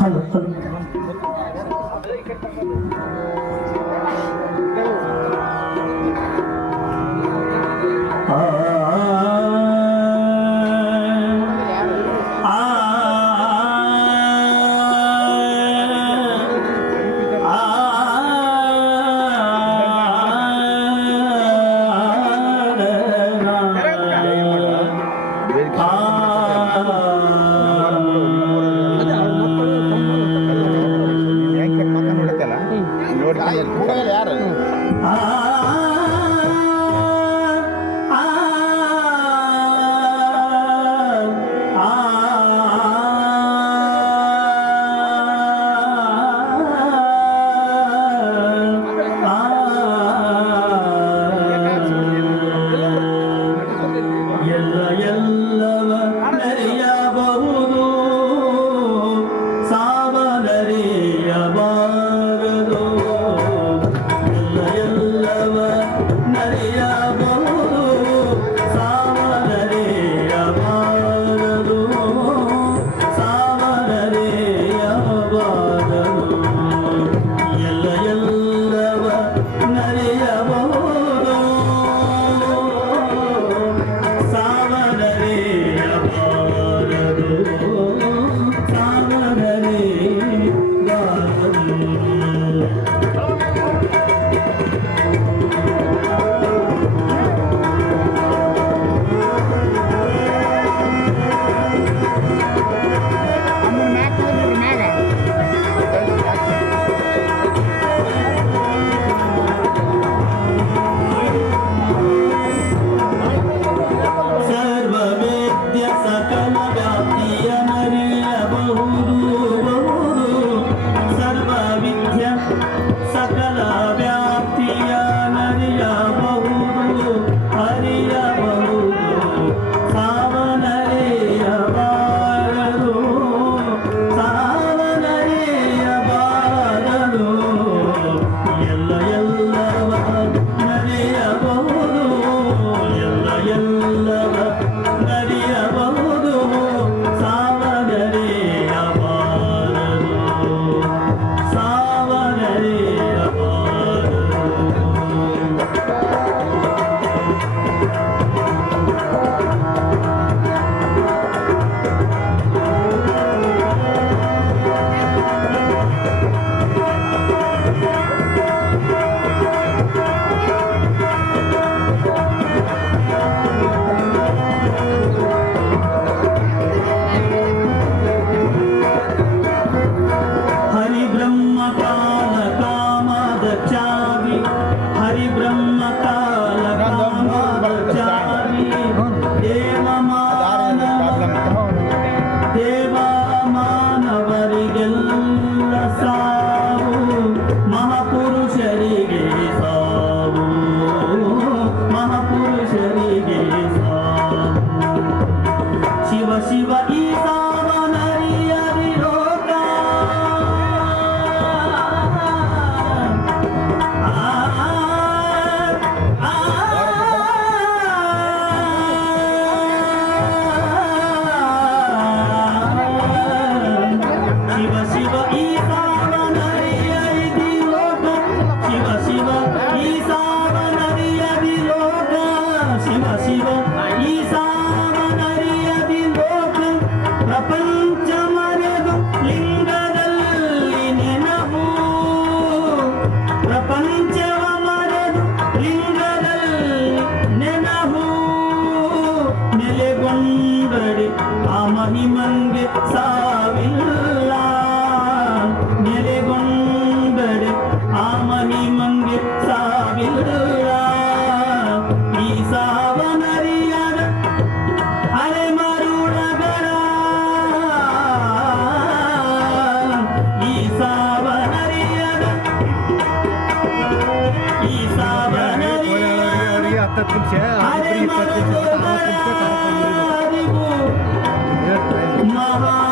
hello hello el cura de la கொண்டடி அமணி மங்கு சாவில்லா நிலை கொண்டடி அமணி மங்கு சாவில்லா ஈசாவனறியாத அலைமருடகரா ஈசாவனறியாத ஈசா ಮೂವತ್ತು ನಿಮಿಷ ಇಪ್ಪತ್ತು ನಿಮಿಷ ಮೂವತ್ತು ನಿಮಿಷ ಕಾರ್ಯಕ್ರಮ